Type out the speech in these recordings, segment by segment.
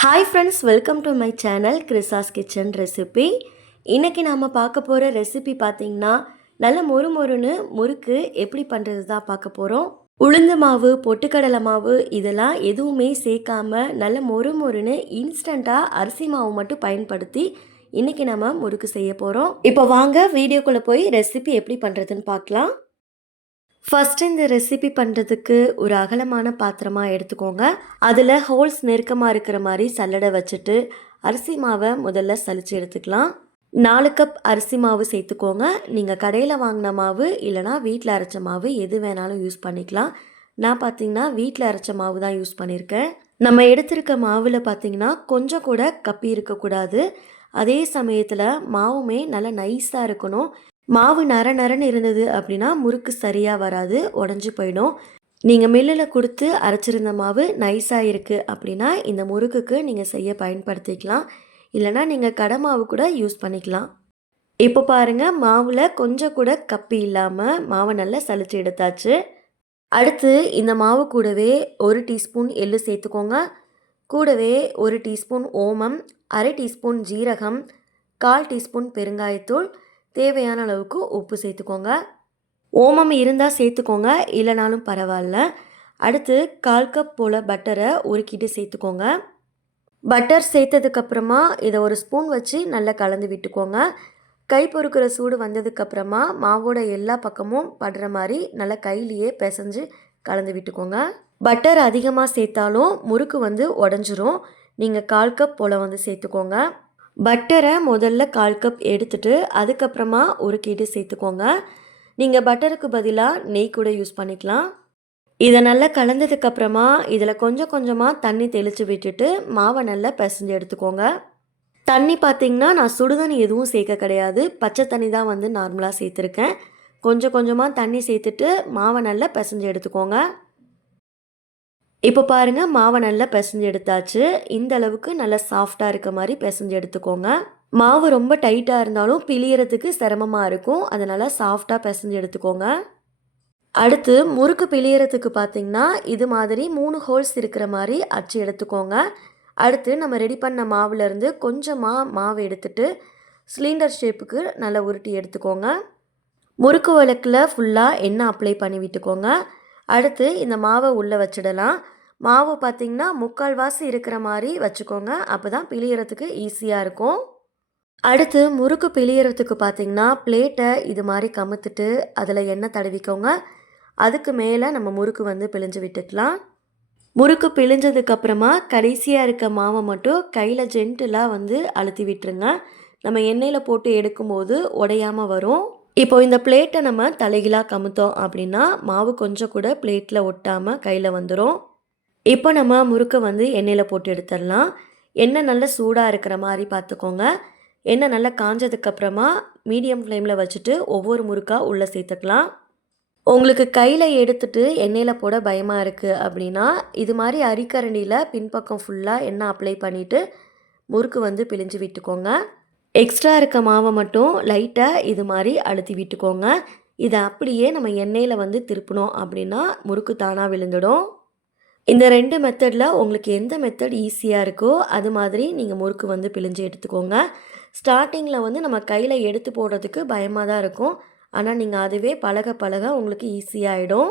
Hi friends, welcome to my channel Chrisa's kitchen recipe. இன்றைக்கி நாம் பார்க்க போகிற ரெசிபி பார்த்திங்கன்னா நல்ல மொறுன்னு முறுக்கு எப்படி பண்ணுறது தான் பார்க்க போகிறோம். உளுந்து மாவு, பொட்டுக்கடலை மாவு இதெல்லாம் எதுவுமே சேர்க்காம நல்ல மொறுன்னு இன்ஸ்டண்ட்டாக அரிசி மாவு மட்டும் பயன்படுத்தி இன்றைக்கி நம்ம முறுக்கு செய்ய போகிறோம். இப்போ வாங்க வீடியோக்குள்ளே போய் ரெசிபி எப்படி பண்ணுறதுன்னு பார்க்கலாம். ஃபஸ்ட்டு இந்த ரெசிபி பண்ணுறதுக்கு ஒரு அகலமான பாத்திரமாக எடுத்துக்கோங்க. அதில் ஹோல்ஸ் நெருக்கமாக இருக்கிற மாதிரி சல்லடை வச்சுட்டு அரிசி மாவை முதல்ல சலிச்சு எடுத்துக்கலாம். 4 கப் அரிசி மாவு சேர்த்துக்கோங்க. நீங்கள் கடையில் வாங்கின மாவு இல்லைனா வீட்டில் அரைச்ச மாவு எது வேணாலும் யூஸ் பண்ணிக்கலாம். நான் பார்த்தீங்கன்னா வீட்டில் அரைச்ச மாவு தான் யூஸ் பண்ணியிருக்கேன். நம்ம எடுத்திருக்க மாவில் பார்த்தீங்கன்னா கொஞ்சம் கூட கப்பி இருக்கக்கூடாது. அதே சமயத்தில் மாவுமே நல்லா நைஸாக இருக்கணும். மாவு நரன்னு இருந்தது அப்படின்னா முறுக்கு சரியாக வராது, உடஞ்சி போயிடும். நீங்கள் மில்லில் கொடுத்து அரைச்சிருந்த மாவு நைஸாக இருக்குது அப்படின்னா இந்த முறுக்குக்கு நீங்கள் செய்ய பயன்படுத்திக்கலாம். இல்லைனா நீங்கள் கடை மாவு கூட யூஸ் பண்ணிக்கலாம். இப்போ பாருங்கள், மாவில் கொஞ்சம் கூட கப்பி இல்லாமல் மாவை நல்லா சலிச்சு எடுத்தாச்சு. அடுத்து இந்த மாவு கூடவே 1 டீஸ்பூன் எள்ளு சேர்த்துக்கோங்க. கூடவே 1 டீஸ்பூன் ஓமம், அரை டீஸ்பூன் ஜீரகம், 1/4 டீஸ்பூன் பெருங்காயத்தூள், தேவையான அளவுக்கு உப்பு சேர்த்துக்கோங்க. ஓமம் இருந்தால் சேர்த்துக்கோங்க, இல்லைனாலும் பரவாயில்ல. அடுத்து 1/4 கப் போல் பட்டரை உருக்கிட்டு சேர்த்துக்கோங்க. பட்டர் சேர்த்ததுக்கப்புறமா இதை ஒரு ஸ்பூன் வச்சு நல்லா கலந்து விட்டுக்கோங்க. கை பொறுக்கிற சூடு வந்ததுக்கப்புறமா மாவோட எல்லா பக்கமும் படுற மாதிரி நல்லா கையிலேயே பிசைஞ்சு கலந்து விட்டுக்கோங்க. பட்டர் அதிகமாக சேர்த்தாலும் முறுக்கு உடஞ்சிரும். நீங்கள் 1/4 கப் போல் சேர்த்துக்கோங்க. பட்டரை முதல்ல 1/4 கப் எடுத்துட்டு அதுக்கப்புறமா உருக்கிட்டு சேர்த்துக்கோங்க. நீங்கள் பட்டருக்கு பதிலாக நெய் கூட யூஸ் பண்ணிக்கலாம். இதை நல்லா கலந்ததுக்கப்புறமா இதில் கொஞ்சம் கொஞ்சமாக தண்ணி தெளித்து விட்டுட்டு மாவை நல்லா பிசைஞ்சு எடுத்துக்கோங்க. தண்ணி பார்த்திங்கன்னா நான் சுடுதண்ணி எதுவும் சேர்க்க கிடையாது, பச்சை தண்ணி தான் நார்மலாக சேர்த்துருக்கேன். கொஞ்சம் கொஞ்சமாக தண்ணி சேர்த்துட்டு மாவை நல்லா பிசைஞ்சு எடுத்துக்கோங்க. இப்போ பாருங்கள், மாவை நல்லா பிசைஞ்சு எடுத்தாச்சு. இந்த அளவுக்கு நல்லா சாஃப்டாக இருக்க மாதிரி பிசைஞ்சு எடுத்துக்கோங்க. மாவு ரொம்ப டைட்டாக இருந்தாலும் பிழியறதுக்கு சிரமமாக இருக்கும், அதனால் சாஃப்டாக பிசைஞ்சு எடுத்துக்கோங்க. அடுத்து முறுக்கு பிழியறதுக்கு பார்த்திங்கன்னா இது மாதிரி 3 ஹோல்ஸ் இருக்கிற மாதிரி அச்சு எடுத்துக்கோங்க. அடுத்து நம்ம ரெடி பண்ண மாவுலேருந்து கொஞ்சமாக மாவு எடுத்துட்டு சிலிண்டர் ஷேப்புக்கு நல்லா உருட்டி எடுத்துக்கோங்க. முறுக்கு விளக்கில் ஃபுல்லாக எண்ணெய் அப்ளை பண்ணி விட்டுக்கோங்க. அடுத்து இந்த மாவை உள்ளே வச்சிடலாம். மாவு பார்த்திங்கன்னா 3/4 இருக்கிற மாதிரி வச்சுக்கோங்க, அப்போ தான் பிழியறதுக்கு ஈஸியாக இருக்கும். அடுத்து முறுக்கு பிழியறதுக்கு பார்த்திங்கன்னா பிளேட்டை இது மாதிரி கமுத்துட்டு அதில் எண்ணெய் தடவிக்கோங்க. அதுக்கு மேலே நம்ம முறுக்கு பிழிஞ்சு விட்டுக்கலாம். முறுக்கு பிழிஞ்சதுக்கப்புறமா கடைசியாக இருக்க மாவை மட்டும் கையில் ஜென்டிலாக அழுத்தி விட்டுருங்க. நம்ம எண்ணெயில் போட்டு எடுக்கும்போது உடையாமல் வரும். இப்போ இந்த பிளேட்டை நம்ம தலைகீழாக கமுத்தோம் அப்படின்னா மாவு கொஞ்சம் கூட பிளேட்டில் ஒட்டாமல் கையில் வந்துடும். இப்போ நம்ம முறுக்கை எண்ணெயில் போட்டு எடுத்துடலாம். எண்ணெய் நல்லா சூடாக இருக்கிற மாதிரி பார்த்துக்கோங்க. எண்ணெய் நல்லா காஞ்சதுக்கப்புறமா மீடியம் ஃப்ளேமில் வச்சுட்டு ஒவ்வொரு முறுக்காக உள்ளே சேர்த்துக்கலாம். உங்களுக்கு கையில் எடுத்துட்டு எண்ணெயில் போட பயமாக இருக்குது அப்படின்னா இது மாதிரி அரிக்கரண்டியில் பின்பக்கம் ஃபுல்லாக எண்ணெய் அப்ளை பண்ணிவிட்டு முறுக்கு பிழிஞ்சு விட்டுக்கோங்க. எக்ஸ்ட்ரா இருக்க மாவை மட்டும் லைட்டாக இது மாதிரி அழுத்தி விட்டுக்கோங்க. இதை அப்படியே நம்ம எண்ணெயில் திருப்பினோம் அப்படின்னா முறுக்கு தானாக விழுந்துடும். இந்த 2 மெத்தடில் உங்களுக்கு எந்த மெத்தட் ஈஸியாக இருக்கோ அது மாதிரி நீங்கள் முறுக்கு பிழிஞ்சு எடுத்துக்கோங்க. ஸ்டார்டிங்கில் நம்ம கையில் எடுத்து போடுறதுக்கு பயமாக தான் இருக்கும், ஆனால் நீங்கள் அதுவே பழக உங்களுக்கு ஈஸியாகிடும்.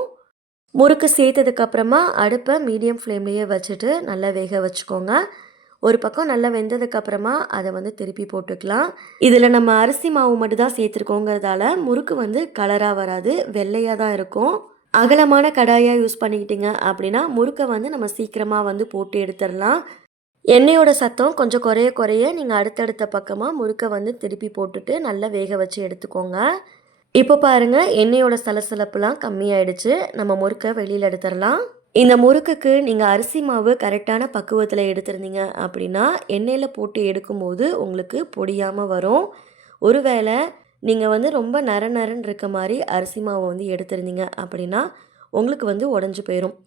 முறுக்கு சேர்த்ததுக்கப்புறமா அடுப்பை மீடியம் ஃப்ளேம்லேயே வச்சுட்டு நல்லா வேக வச்சுக்கோங்க. ஒரு பக்கம் நல்லா வெந்ததுக்கப்புறமா அதை திருப்பி போட்டுக்கலாம். இதில் நம்ம அரிசி மாவு மட்டும் தான் சேர்த்துருக்கோங்கிறதால முறுக்கு கலராக வராது, வெள்ளையாக தான் இருக்கும். அகலமான கடாயாக யூஸ் பண்ணிக்கிட்டிங்க அப்படின்னா முறுக்கை நம்ம சீக்கிரமாக போட்டு எடுத்துடலாம். எண்ணெயோட சத்தம் கொஞ்சம் குறைய நீங்கள் அடுத்தடுத்த பக்கமாக முறுக்கை திருப்பி போட்டுட்டு நல்லா வேக வச்சு எடுத்துக்கோங்க. இப்போ பாருங்கள், எண்ணெயோட சலசலப்புலாம் கம்மியாயிடுச்சு. நம்ம முறுக்கை வெளியில் எடுத்துடலாம். இந்த முறுக்குக்கு நீங்கள் அரிசி மாவு கரெக்டான பக்குவத்தில் எடுத்துருந்தீங்க அப்படின்னா எண்ணெயில் போட்டு எடுக்கும்போது உங்களுக்கு பொடியாமல் வரும். ஒருவேளை நீங்கள் ரொம்ப நரன்னு இருக்க மாதிரி அரிசி மாவு எடுத்துருந்தீங்க அப்படின்னா உங்களுக்கு உடஞ்சி போயிடும்.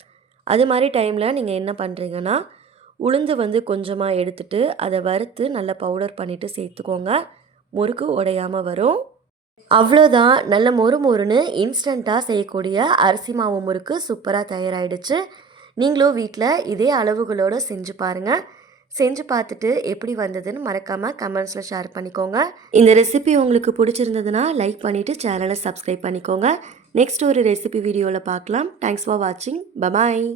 அது மாதிரி டைமில் நீங்கள் என்ன பண்ணுறீங்கன்னா உளுந்து கொஞ்சமாக எடுத்துட்டு அதை வறுத்து நல்லா பவுடர் பண்ணிவிட்டு சேர்த்துக்கோங்க. முறுக்கு உடையாமல் வரும். அவ்வளோதான், நல்ல மொறுன்னு இன்ஸ்டண்ட்டாக செய்யக்கூடிய அரிசி மாவு முறுக்கு சூப்பராக தயாராகிடுச்சு. நீங்களும் வீட்டில் இதே அளவுகளோடு செஞ்சு பாருங்கள். செஞ்சு பார்த்துட்டு எப்படி வந்ததுன்னு மறக்காமல் கமெண்ட்ஸில் ஷேர் பண்ணிக்கோங்க. இந்த ரெசிபி உங்களுக்கு பிடிச்சிருந்ததுன்னா லைக் பண்ணிவிட்டு சேனலை சப்ஸ்கிரைப் பண்ணிக்கோங்க. நெக்ஸ்ட் ஒரு ரெசிபி வீடியோவில் பார்க்கலாம். தேங்க்ஸ் ஃபார் வாட்சிங். பபாய்.